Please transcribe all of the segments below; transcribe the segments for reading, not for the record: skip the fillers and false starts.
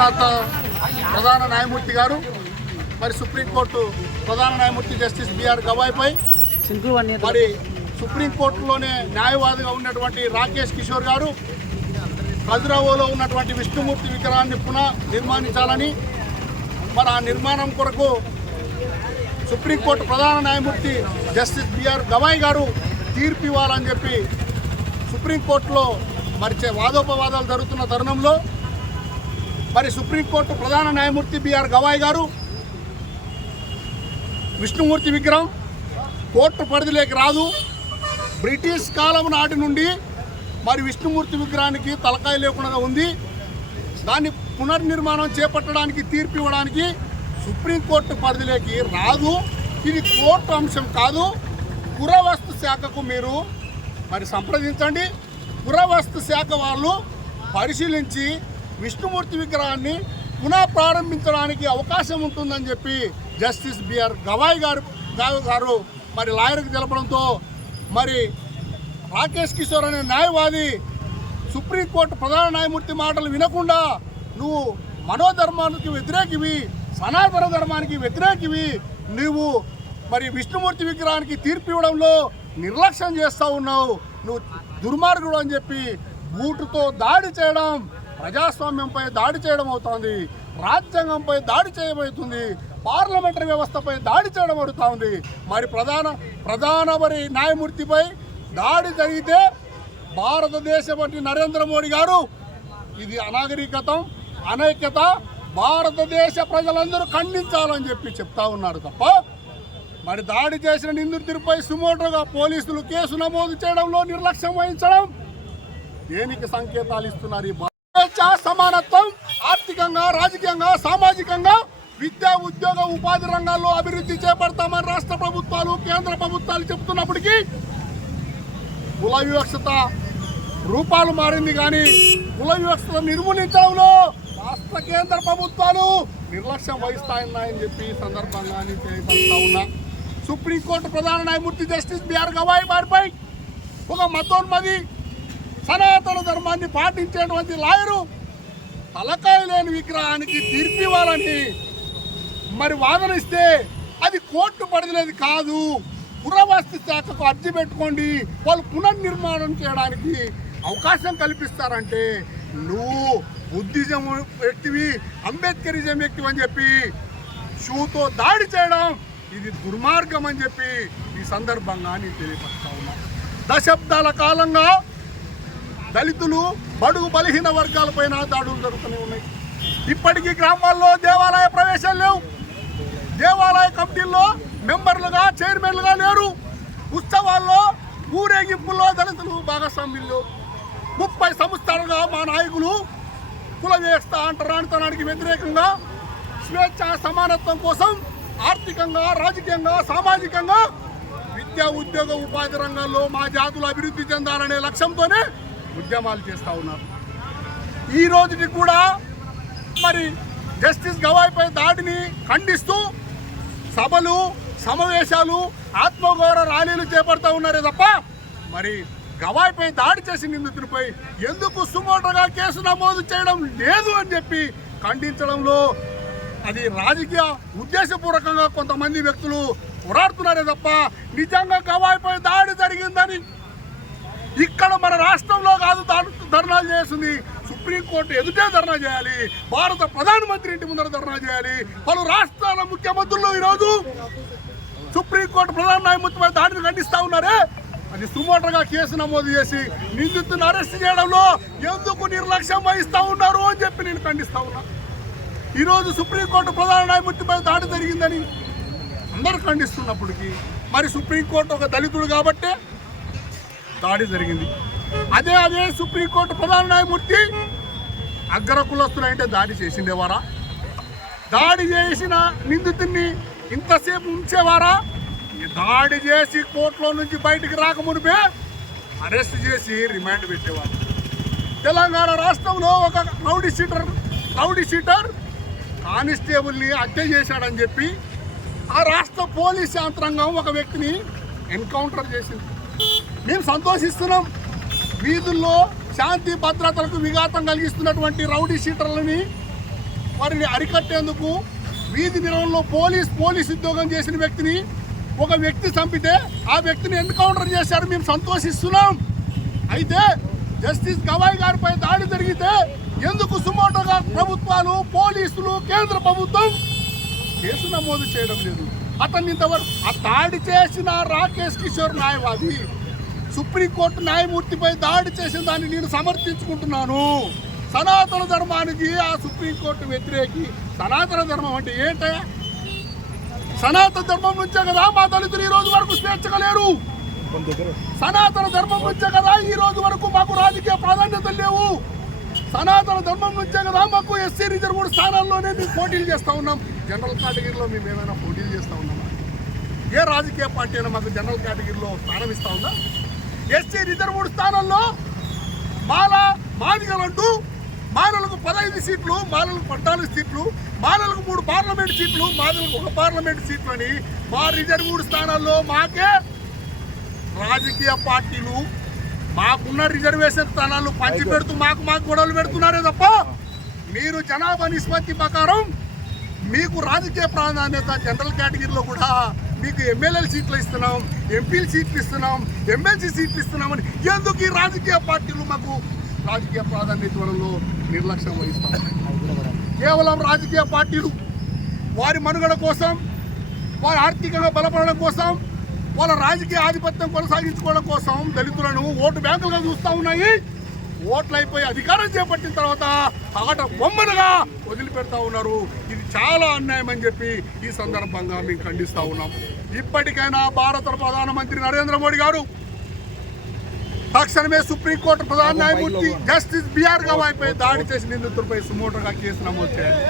భారత ప్రధాన న్యాయమూర్తి గారు మరి సుప్రీంకోర్టు ప్రధాన న్యాయమూర్తి జస్టిస్ బిఆర్ గవాయ్పై మరి సుప్రీంకోర్టులోనే న్యాయవాదిగా ఉన్నటువంటి రాకేష్ కిషోర్ గారు ఖజురాహోలో ఉన్నటువంటి విష్ణుమూర్తి విగ్రహాన్ని పునః నిర్మాణించాలని మరి ఆ నిర్మాణం కొరకు సుప్రీంకోర్టు ప్రధాన న్యాయమూర్తి జస్టిస్ బిఆర్ గవాయ్ గారు తీర్పు ఇవ్వాలని చెప్పి సుప్రీంకోర్టులో మరి వాదోపవాదాలు జరుగుతున్న తరుణంలో మరి సుప్రీంకోర్టు ప్రధాన న్యాయమూర్తి బిఆర్ గవాయ్ గారు విష్ణుమూర్తి విగ్రహం కోర్టు పరిధిలోకి రాదు, బ్రిటిష్ కాలం నాటి నుండి మరి విష్ణుమూర్తి విగ్రహానికి తలకాయ లేకుండా ఉంది, దాన్ని పునర్నిర్మాణం చేపట్టడానికి తీర్పు ఇవ్వడానికి సుప్రీంకోర్టు పరిధిలోకి రాదు, ఇది కోర్టు అంశం కాదు, పురావస్తు శాఖకు మీరు మరి సంప్రదించండి, పురావస్తు శాఖ వాళ్ళు పరిశీలించి విష్ణుమూర్తి విగ్రహాన్ని పునః ప్రారంభించడానికి అవకాశం ఉంటుందని చెప్పి జస్టిస్ బిఆర్ గవాయ్ గారు మరి లాయర్కి తెలపడంతో మరి రాకేష్ కిషోర్ అనే న్యాయవాది సుప్రీంకోర్టు ప్రధాన న్యాయమూర్తి మాటలు వినకుండా నువ్వు మనోధర్మానికి వ్యతిరేకివి, సనాతన ధర్మానికి వ్యతిరేకివి, నువ్వు మరి విష్ణుమూర్తి విగ్రహానికి తీర్పు ఇవ్వడంలో నిర్లక్ష్యం చేస్తూ ఉన్నావు, నువ్వు దుర్మార్గుడు అని చెప్పి బూటుతో దాడి చేయడం ప్రజాస్వామ్యంపై దాడి చేయడం అవుతోంది, రాజ్యాంగంపై దాడి చేయబోతుంది, పార్లమెంటరీ వ్యవస్థపై దాడి చేయడం అవుతుంది. మరి ప్రధాన మరి న్యాయమూర్తిపై దాడి జరిగితే భారతదేశం వంటి నరేంద్ర మోడీ గారు ఇది అనాగరికతం, అనైక్యత, భారతదేశ ప్రజలందరూ ఖండించాలని చెప్పి చెప్తా ఉన్నారు తప్ప మరి దాడి చేసిన నిందితుడిపై సుమోటోగా పోలీసులు కేసు నమోదు చేయడంలో నిర్లక్ష్యం వహించడం దేనికి సంకేతాలు ఇస్తున్నారు? సమానత్వం ఆర్థికంగా, రాజకీయంగా, సామాజికంగా, విద్యా, ఉద్యోగ, ఉపాధి రంగాల్లో అభివృద్ధి చేపడతామని రాష్ట్ర ప్రభుత్వాలు, కేంద్ర ప్రభుత్వాలు చెబుతున్నప్పటికీ కుల వివక్షత రూపాలు మారింది, కానీ కుల వివక్షత నిర్మూలించడంలో రాష్ట్ర కేంద్ర ప్రభుత్వాలు నిర్లక్ష్యం వహిస్తాయని చెప్పి సందర్భంగా తెలియపరుస్తా ఉన్నా. సుప్రీంకోర్టు ప్రధాన న్యాయమూర్తి జస్టిస్ బిఆర్ గవాయ్ వారిపై ఒక మతోన్మది సనాతన ధర్మాన్ని పాటించేటువంటి లాయరు తలకాయ లేని విగ్రహానికి తీర్పు ఇవ్వాలని మరి వాదనిస్తే అది కోర్టు పరిధిలోది కాదు, పురావస్తు శాఖకు అర్జీ పెట్టుకోండి, వాళ్ళు పునర్నిర్మాణం చేయడానికి అవకాశం కల్పిస్తారంటే నువ్వు బుద్ధిజం వ్యక్తివి, అంబేద్కరిజం వ్యక్తివి అని చెప్పి షూతో దాడి చేయడం ఇది దుర్మార్గం అని చెప్పి ఈ సందర్భంగా నేను తెలియపరుస్తా ఉన్నా. దశాబ్దాల కాలంగా దళితులు, బడుగు బలహీన వర్గాలపైన దాడులు జరుగుతూనే ఉన్నాయి. ఇప్పటికీ గ్రామాల్లో దేవాలయ ప్రవేశాలు లేవు, దేవాలయ కమిటీల్లో మెంబర్లుగా, చైర్మన్లుగా లేరు, ఉత్సవాల్లో, ఊరేగింపుల్లో దళితులు భాగస్వామ్యులు. 30 సంవత్సరాలుగా మా నాయకులు కుల వ్యవస్థ అంటరానితనానికి వ్యతిరేకంగా స్వేచ్ఛ, సమానత్వం కోసం ఆర్థికంగా, రాజకీయంగా, సామాజికంగా, విద్యా, ఉద్యోగ, ఉపాధి రంగాల్లో మా జాతులు అభివృద్ధి చెందాలనే లక్ష్యంతోనే ఉద్యమాలు చేస్తూ ఉన్నారు. ఈ రోజుకి కూడా మరి జస్టిస్ గవాయ్పై దాడిని ఖండిస్తూ సభలు, సమావేశాలు, ఆత్మగౌరవ ర్యాలీలు చేపడుతూ ఉన్నారే తప్ప మరి గవాయ్పై దాడి చేసిన నిందితుడిపై ఎందుకు సుమోటోగా కేసు నమోదు చేయడం లేదు అని చెప్పి ఖండించడంలో అది రాజకీయ ఉద్దేశపూర్వకంగా కొంతమంది వ్యక్తులు పోరాడుతున్నారే తప్ప నిజంగా గవాయ్పై దాడి జరిగిందని ఇక్కడ మన రాష్ట్రంలో కాదు ధర్నాలు చేస్తుంది, సుప్రీంకోర్టు ఎదుటే ధర్నా చేయాలి, భారత ప్రధానమంత్రి ఇంటి ముందర ధర్నా చేయాలి. పలు రాష్ట్రాల ముఖ్యమంత్రులు ఈరోజు సుప్రీంకోర్టు ప్రధాన న్యాయమూర్తిపై దాడిని ఖండిస్తూ ఉన్నారే, అది సుమోటోగా కేసు నమోదు చేసి నిందితులను అరెస్ట్ చేయడంలో ఎందుకు నిర్లక్ష్యం వహిస్తూ ఉన్నారు అని చెప్పి నేను ఖండిస్తూ ఉన్నా. ఈరోజు సుప్రీంకోర్టు ప్రధాన న్యాయమూర్తిపై దాడి జరిగిందని అందరూ ఖండిస్తున్నప్పటికీ మరి సుప్రీంకోర్టు ఒక దళితుడు కాబట్టే దాడి జరిగింది. అదే సుప్రీంకోర్టు ప్రధాన న్యాయమూర్తి అగ్ర కులస్తులంటే దాడి చేసిండేవారా? దాడి చేసిన నిందితుడిని ఇంతసేపు ఉంచేవారా? దాడి చేసి కోర్టులో నుంచి బయటికి రాకమునిపే అరెస్ట్ చేసి రిమాండ్ పెట్టేవారు. తెలంగాణ రాష్ట్రంలో ఒక రౌడీ షీటర్ కానిస్టేబుల్ని హత్య చేశాడని చెప్పి ఆ రాష్ట్ర పోలీస్ యంత్రాంగం ఒక వ్యక్తిని ఎన్కౌంటర్ చేసింది. మేము సంతోషిస్తున్నాం. వీధుల్లో శాంతి భద్రతలకు విఘాతం కలిగిస్తున్నటువంటి రౌడీ షీటర్లని వారిని అరికట్టేందుకు వీధి నిర్వహణలో పోలీస్ ఉద్యోగం చేసిన వ్యక్తిని ఒక వ్యక్తి చంపితే ఆ వ్యక్తిని ఎన్కౌంటర్ చేశారు, మేము సంతోషిస్తున్నాం. అయితే జస్టిస్ గవాయ్ గారిపై దాడి జరిగితే ఎందుకు సుమోటోగా ప్రభుత్వాలు, పోలీసులు, కేంద్ర ప్రభుత్వం కేసు నమోదు చేయడం లేదు? అతన్ని ఇంతవరకు ఆ దాడి చేసిన రాకేష్ కిషోర్ న్యాయవాది సుప్రీంకోర్టు న్యాయమూర్తిపై దాడి చేసిన దాన్ని నేను సమర్థించుకుంటున్నాను. సనాతన ధర్మానికి ఆ సుప్రీంకోర్టు వ్యతిరేకి. సనాతన ధర్మం అంటే ఏంటే? సనాతన ధర్మం నుంచే కదా మా దళితులు ఈ రోజు వరకు స్వేచ్ఛగా లేరు. సనాతన ధర్మం నుంచే కదా ఈ రోజు వరకు మాకు రాజకీయ ప్రాధాన్యతలు లేవు. సనాతన ధర్మం నుంచే కదా మాకు ఎస్సీ రిజర్వ్డ్ స్థానాల్లోనే మేము పోటీలు చేస్తూ ఉన్నాం. జనరల్ కేటగిరీలో మేము ఏమైనా పోటీలు చేస్తూ ఉన్నామా? ఏ రాజకీయ పార్టీ అయినా మాకు జనరల్ కేటగిరీలో స్థానం ఇస్తూ ఉందా? ఎస్సీ రిజర్వ్డ్ స్థానంలో మాదిగలంటూ మాలలకు 15 సీట్లు, మాలలకు 14 సీట్లు, మాలలకు 3 పార్లమెంట్ సీట్లు, మాలలకు 1 పార్లమెంట్ సీట్లు అని మా రిజర్వ్డ్ స్థానాల్లో మాకే రాజకీయ పార్టీలు మాకున్న రిజర్వేషన్ స్థానాలు పంచి పెడుతూ మాకు గొడవలు పెడుతున్నారే తప్ప మీరు జనాభా నిష్పత్తి ప్రకారం మీకు రాజకీయ ప్రాధాన్యత జనరల్ కేటగిరీలో కూడా మీకు ఎమ్మెల్యేల సీట్లు ఇస్తున్నాం, ఎంపీల సీట్లు ఇస్తున్నాం, ఎమ్మెల్సీ సీట్లు ఇస్తున్నామని ఎందుకు ఈ రాజకీయ పార్టీలు మాకు రాజకీయ ప్రాధాన్యత వలలో నిర్లక్ష్యం వహిస్తాం? కేవలం రాజకీయ పార్టీలు వారి మనుగడ కోసం, వారి ఆర్థికంగా బలపడడం కోసం, వాళ్ళ రాజకీయ ఆధిపత్యం కొనసాగించుకోవడం కోసం దళితులను ఓటు బ్యాంకులుగా చూస్తూ ఉన్నాయి. ఓట్లు అయిపోయి అధికారం చేపట్టిన తర్వాత ఆట బొమ్మలుగా వదిలిపెడతా ఉన్నారు. ఇది చాలా అన్యాయం అని చెప్పి ఈ సందర్భంగా మేము ఖండిస్తూ ఉన్నాం. ఇప్పటికైనా భారత ప్రధానమంత్రి నరేంద్ర మోడీ గారు తక్షణమే సుప్రీంకోర్టు ప్రధాన న్యాయమూర్తి జస్టిస్ బిఆర్ గవాయ్పై దాడి చేసి నిందితులపై సుమోటోగా కేసు నమోదు చేయాలి,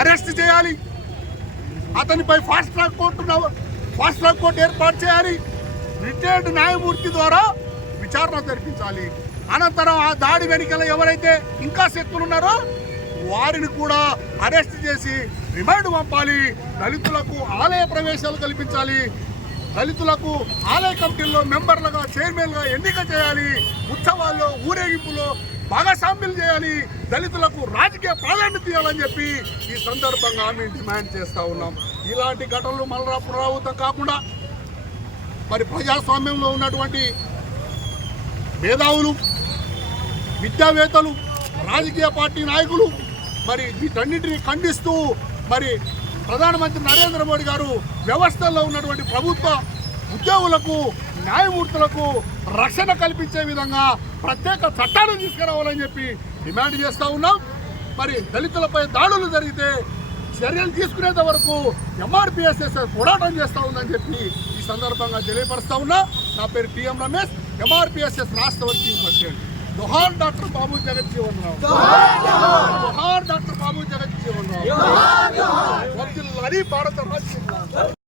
అరెస్ట్ చేయాలి. అతనిపై ఫాస్ట్ ట్రాక్ కోర్టు ఏర్పాటు చేయాలి. రిటైర్డ్ న్యాయమూర్తి ద్వారా విచారణ జరిపించాలి. అనంతరం ఆ దాడి వెనుకల ఎవరైతే ఇంకా శక్తులు ఉన్నారో వారిని కూడా అరెస్ట్ చేసి రిమాండ్ పంపాలి. దళితులకు ఆలయ ప్రవేశాలు కల్పించాలి. దళితులకు ఆలయ కమిటీల్లో మెంబర్లుగా, చైర్మన్గా ఎన్నిక చేయాలి. ఉత్సవాల్లో, ఊరేగింపులో భాగస్వామ్యం చేయాలి. దళితులకు రాజకీయ ప్రాధాన్యత ఇవ్వాలని చెప్పి ఈ సందర్భంగా మేము డిమాండ్ చేస్తూ ఉన్నాం. ఇలాంటి ఘటనలు మళ్ళా పునరావృతం కాకుండా మరి ప్రజాస్వామ్యంలో ఉన్నటువంటి మేధావులు, విద్యావేత్తలు, రాజకీయ పార్టీ నాయకులు మరి వీటన్నిటిని ఖండిస్తూ మరి ప్రధానమంత్రి నరేంద్ర మోడీ గారు వ్యవస్థల్లో ఉన్నటువంటి ప్రభుత్వ ఉద్యోగులకు, న్యాయమూర్తులకు రక్షణ కల్పించే విధంగా ప్రత్యేక చట్టాలను తీసుకురావాలని చెప్పి డిమాండ్ చేస్తూ ఉన్నాం. మరి దళితులపై దాడులు జరిగితే చర్యలు తీసుకునేంత వరకు ఎంఆర్పిఎస్ఎస్ పోరాటం చేస్తూ ఉందని చెప్పి ఈ సందర్భంగా తెలియపరుస్తూ ఉన్నా. నా పేరు టిఎం రమేష్, ఎంఆర్పిఎస్ఎస్ రాష్ట్ర వర్కింగ్ ప్రెసిడెంట్. जोहार डॉक्टर बाबू जगत जीवन राव, जोहार डॉक्टर बाबू जगत जीवन राव, वर्धिल्लाली भारत राज्य।